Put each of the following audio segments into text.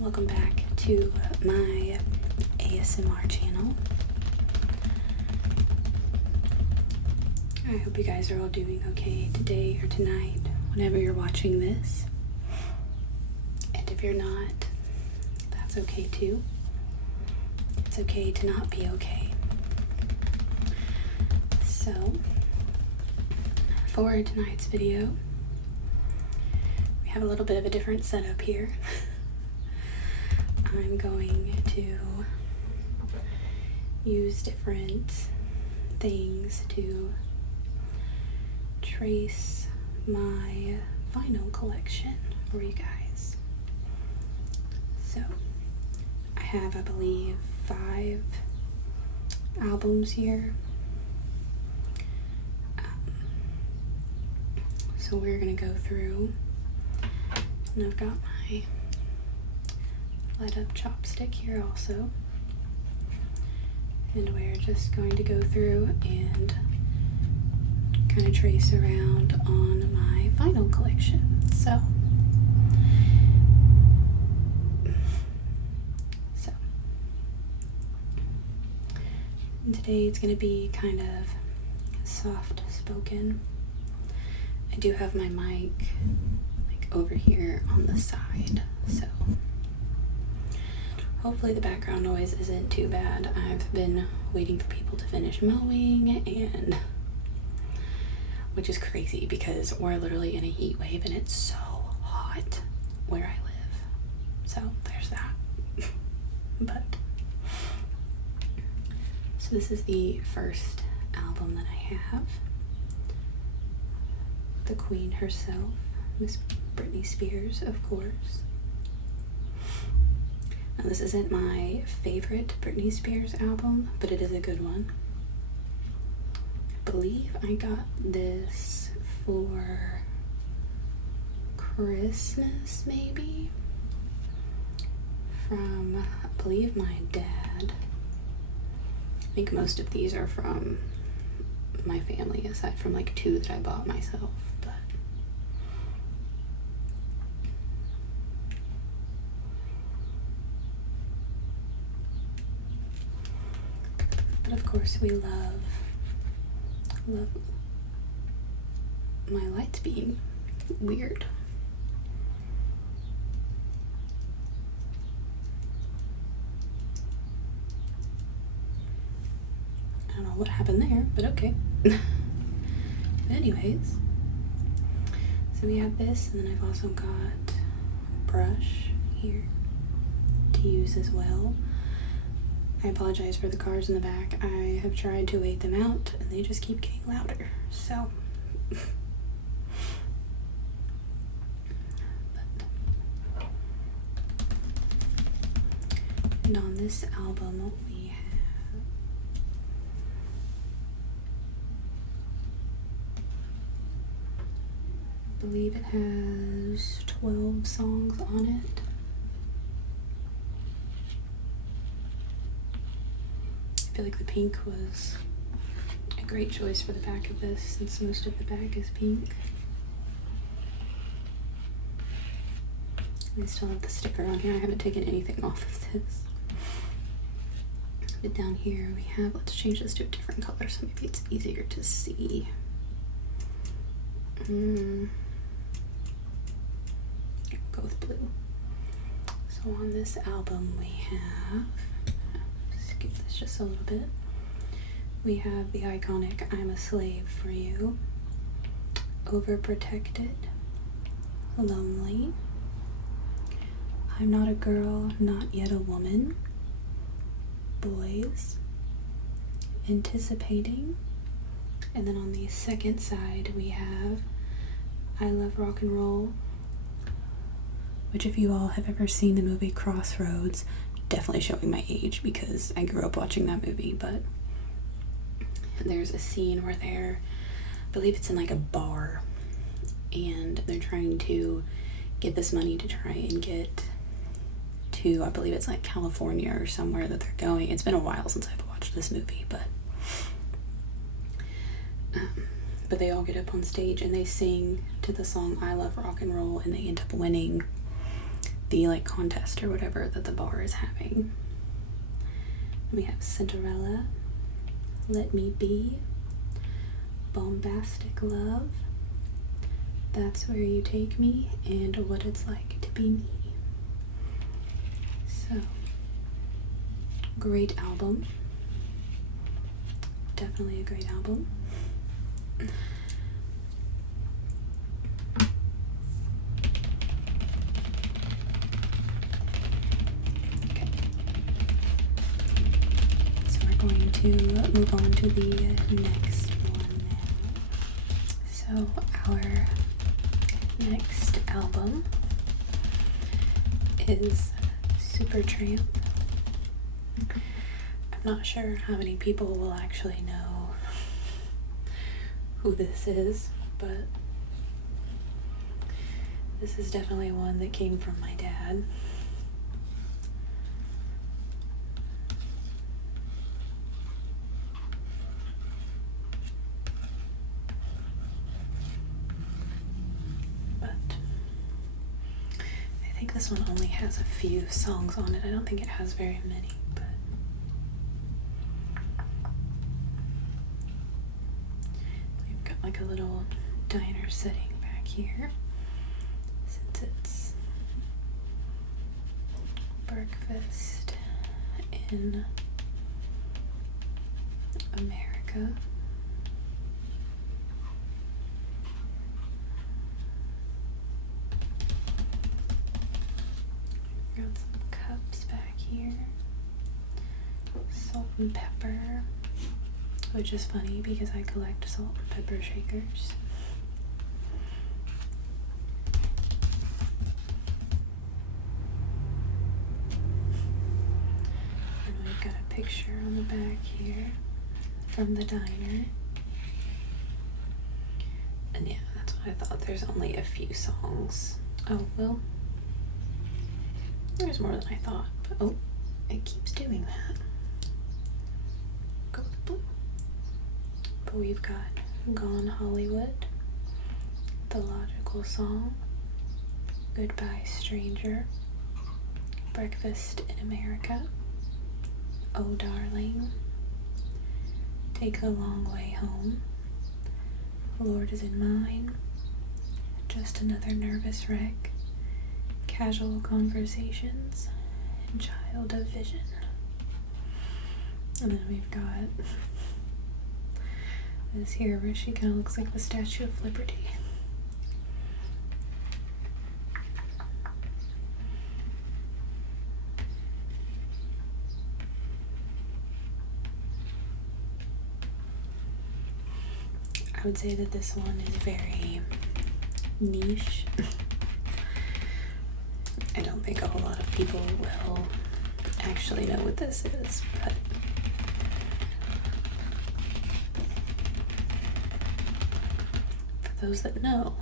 welcome back to my ASMR channel. I hope you guys are all doing okay today or tonight, whenever you're watching this. And if you're not, that's okay too. It's okay to not be okay. So, for tonight's video, we have a little bit of a different setup here. I'm going to use different things to trace my vinyl collection for you guys. So, I have, I believe, 5 albums here. So we're gonna go through, and I've got my light up chopstick here also, and we're just going to go through and kind of trace around on my vinyl collection. So and today it's going to be kind of soft spoken. I do have my mic like over here on the side, so hopefully the background noise isn't too bad. I've been waiting for people to finish mowing, and which is crazy because we're literally in a heat wave and it's so hot where I live. So there's that. But so this is the first album that I have. The Queen herself, Miss Britney Spears, of course. Now, this isn't my favorite Britney Spears album, but it is a good one. I believe I got this for Christmas, maybe, from, I believe, my dad. I think most of these are from my family, aside from like 2 that I bought myself. But of course we love my lights being weird. I don't know what happened there, but okay. But anyways, so we have this, and then I've also got a brush here to use as well. I apologize for the cars in the back. I have tried to wait them out, and they just keep getting louder, so. And on this album, we have I believe it has 12 songs on it. I feel like the pink was a great choice for the back of this, since most of the back is pink. I still have the sticker on here. I haven't taken anything off of this. But down here we have, let's change this to a different color so maybe it's easier to see. Go with blue. So on this album we have, skip this just a little bit, we have the iconic I'm a Slave for You, Overprotected, Lonely, I'm Not a Girl, Not Yet a Woman, Boys, Anticipating, and then on the second side we have I Love Rock and Roll, which if you all have ever seen the movie Crossroads, definitely showing my age because I grew up watching that movie, but there's a scene where they're, I believe it's in like a bar, and they're trying to get this money to try and get to, I believe it's like California or somewhere that they're going. It's been a while since I've watched this movie, but they all get up on stage and they sing to the song I Love Rock and Roll, and they end up winning the like contest or whatever that the bar is having. We have Cinderella, Let Me Be, Bombastic Love, That's Where You Take Me, and What It's Like to Be Me. So, great album. Definitely a great album. Okay. So we're going to move on to the next one now. So our next album is Supertramp. I'm not sure how many people will actually know who this is, but this is definitely one that came from my dad. But I think this one only has a few songs on it. I don't think it has very many, but we've got like a little diner setting back here, since it's breakfast in America. Got some cups back here, salt and pepper, which is funny because I collect salt and pepper shakers. And we've got a picture on the back here from the diner. And yeah, that's what I thought. There's only a few songs. Oh, well, there's more than I thought. But oh, it keeps doing that. Go with blue. But we've got Gone Hollywood, The Logical Song, Goodbye Stranger, Breakfast in America, Oh Darling, Take the Long Way Home, Lord Is in Mine, Just Another Nervous Wreck, Casual Conversations, and Child of Vision. And then we've got this here where she kind of looks like the Statue of Liberty. I would say that this one is very niche. I don't think a whole lot of people will actually know what this is, but for those that know,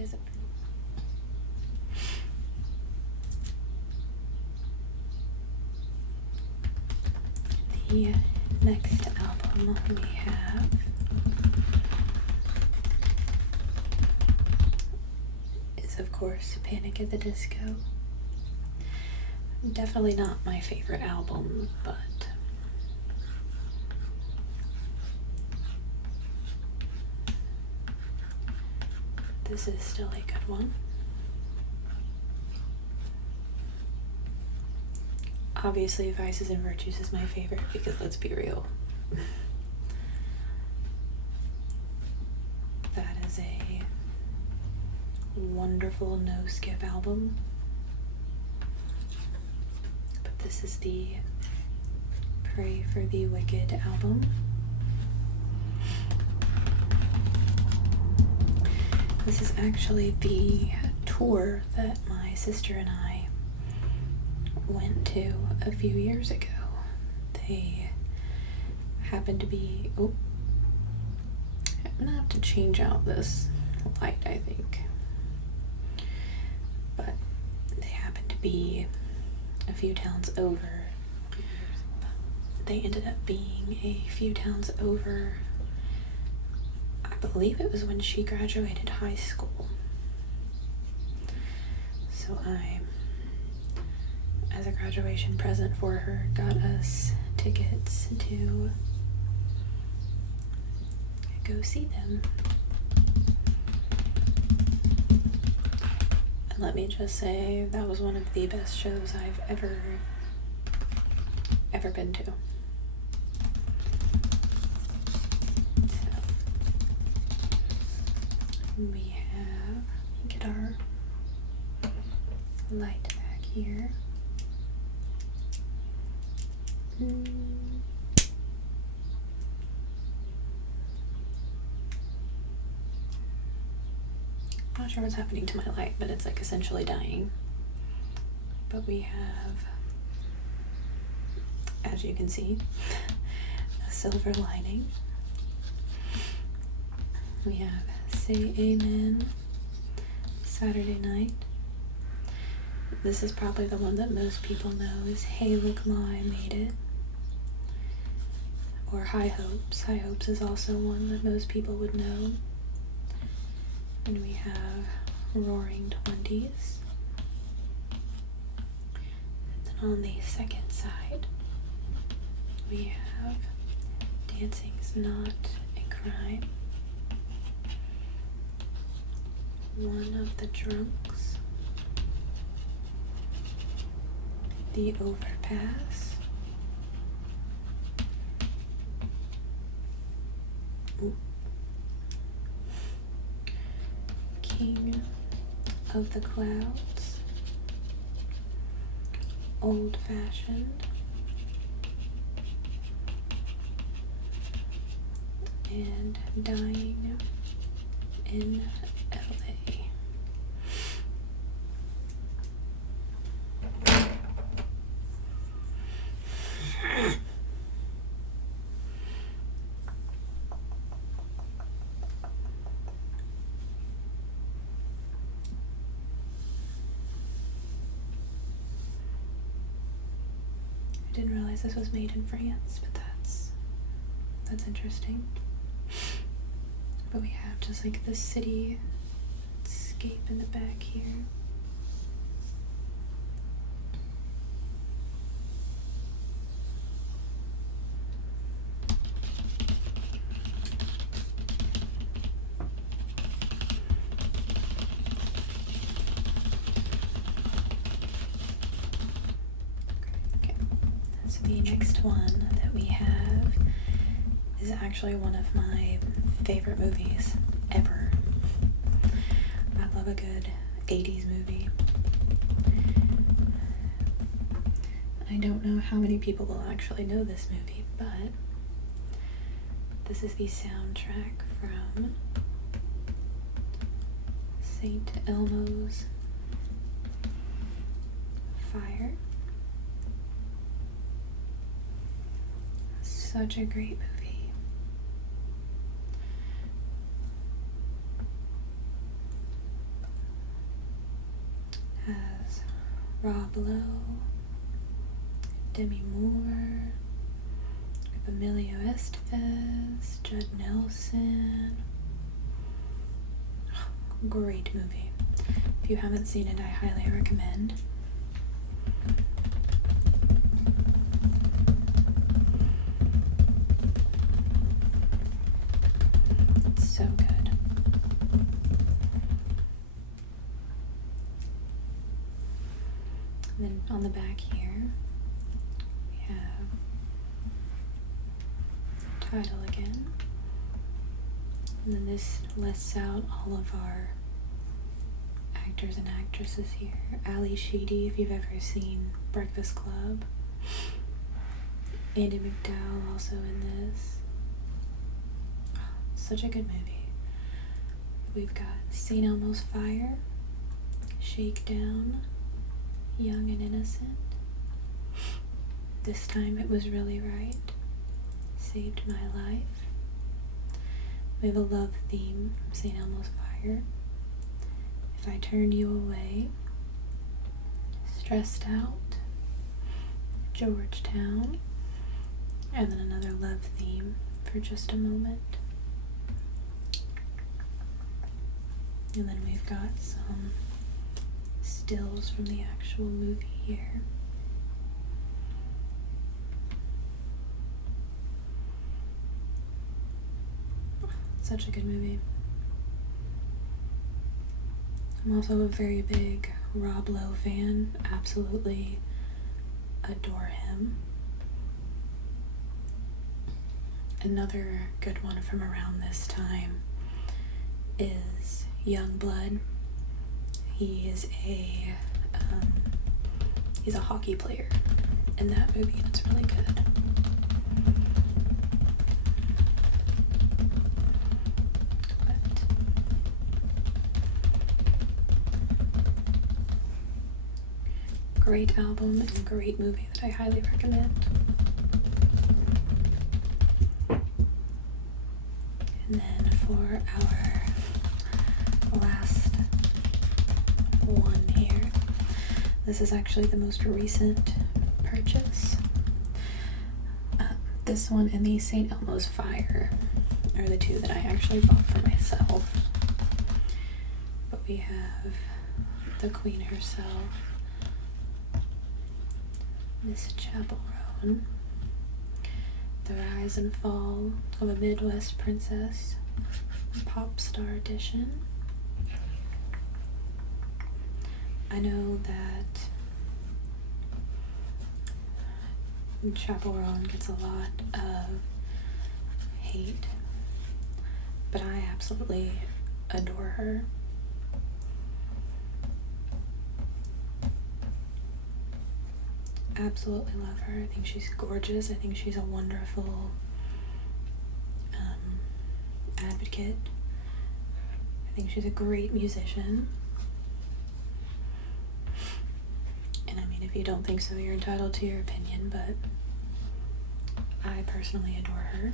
is it? The next album we have is, of course, Panic at the Disco. Definitely not my favorite album, but this is still a good one. Obviously, Vices and Virtues is my favorite because let's be real. That is a wonderful no-skip album. But this is the Pray for the Wicked album. This is actually the tour that my sister and I went to a few years ago. They happened to be, oh, I'm gonna have to change out this light, I think. But they happened to be a few towns over. They ended up being a few towns over. believe it was when she graduated high school. So I, as a graduation present for her, got us tickets to go see them. And let me just say, that was one of the best shows I've ever been to. So, we have, let me get our light back here. Not sure what's happening to my light, but it's like essentially dying. But we have, as you can see, a silver lining. We have Say Amen, Saturday Night. This is probably the one that most people know is Hey Look Ma, I Made It. Or High Hopes. High Hopes is also one that most people would know. And we have Roaring Twenties. And then on the second side, we have Dancing's Not a Crime. One of the Drunks. The Overpass. Ooh. King of the Clouds. Old Fashioned. And Dying in LA. I didn't realize this was made in France, but that's interesting. But we have just like the city scape in the back here. Okay. So the next one that we have is actually one of my favorite movies ever. I love a good 80s movie. I don't know how many people will actually know this movie, but this is the soundtrack from St. Elmo's Fire. Such a great movie. Has Rob Lowe, Demi Moore, Emilio Estevez, Judd Nelson. Great movie. If you haven't seen it, I highly recommend. It's so good. And then on the back here, we have title again. And then this lists out all of our actors and actresses here. Ali Sheedy, if you've ever seen Breakfast Club. Andy McDowell also in this. Such a good movie. We've got St. Elmo's Fire, Shakedown, Young and Innocent, This Time It Was Really Right, Saved My Life. We have a love theme from St. Elmo's Fire, If I Turned You Away, Stressed Out, Georgetown, and then another love theme for Just a Moment. And then we've got some stills from the actual movie here. Such a good movie. I'm also a very big Rob Lowe fan. Absolutely adore him. Another good one from around this time is Youngblood. He's a hockey player in that movie, and it's really good. Great album and great movie that I highly recommend. And then for our last one here, this is actually the most recent purchase. This one and the St. Elmo's Fire are the two that I actually bought for myself. But we have the Queen herself, Miss Chaperone, The Rise and Fall of a Midwest Princess, Pop Star Edition. I know that Chaperone gets a lot of hate, but I absolutely adore her. Absolutely love her. I think she's gorgeous. I think she's a wonderful advocate. I think she's a great musician. And I mean, if you don't think so, you're entitled to your opinion, but I personally adore her.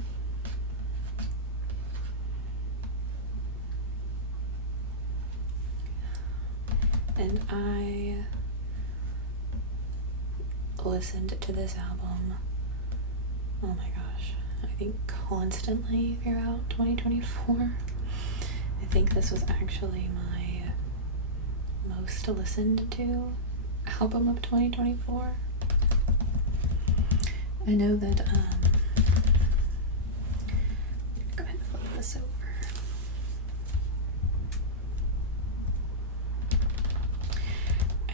And I listened to this album, oh my gosh, I think constantly throughout 2024. I think this was actually my most listened to album of 2024. I know that, go ahead and flip this over.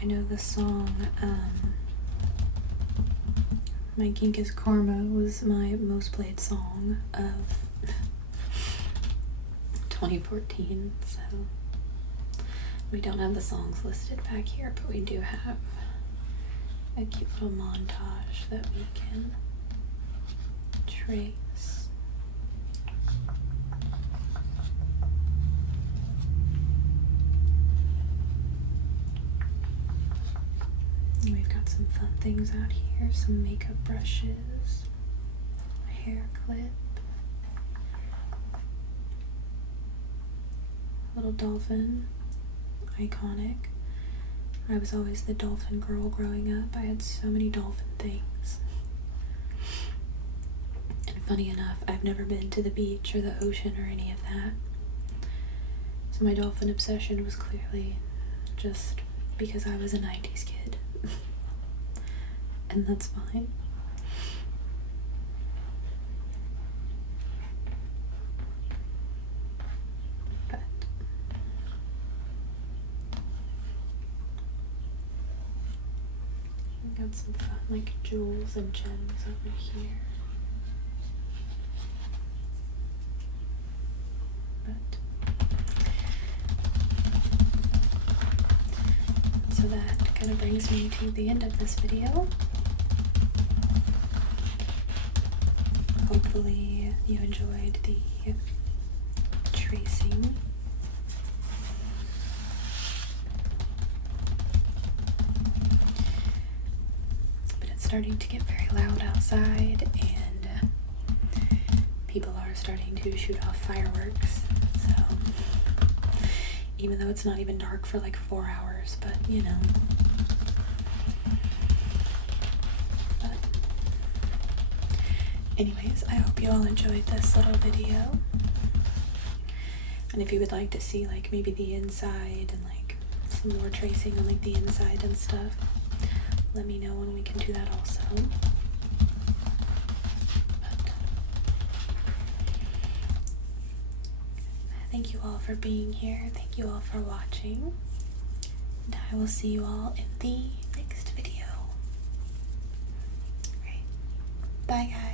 I know the song, My Kink is Karma was my most played song of 2014, so we don't have the songs listed back here, but we do have a cute little montage that we can trace. We've got some fun things out here, some makeup brushes, a hair clip, little dolphin, iconic. I was always the dolphin girl growing up. I had so many dolphin things. And funny enough, I've never been to the beach or the ocean or any of that. So my dolphin obsession was clearly just because I was a 90s kid. And that's fine. But we got some fun like jewels and gems over here. So that kind of brings me to the end of this video. Hopefully you enjoyed the tracing. But it's starting to get very loud outside, and people are starting to shoot off fireworks. So even though it's not even dark for like 4 hours, but you know. Anyways, I hope you all enjoyed this little video. And if you would like to see like maybe the inside and like some more tracing on like the inside and stuff, let me know and we can do that also. But thank you all for being here. Thank you all for watching. And I will see you all in the next video. Right. Bye guys.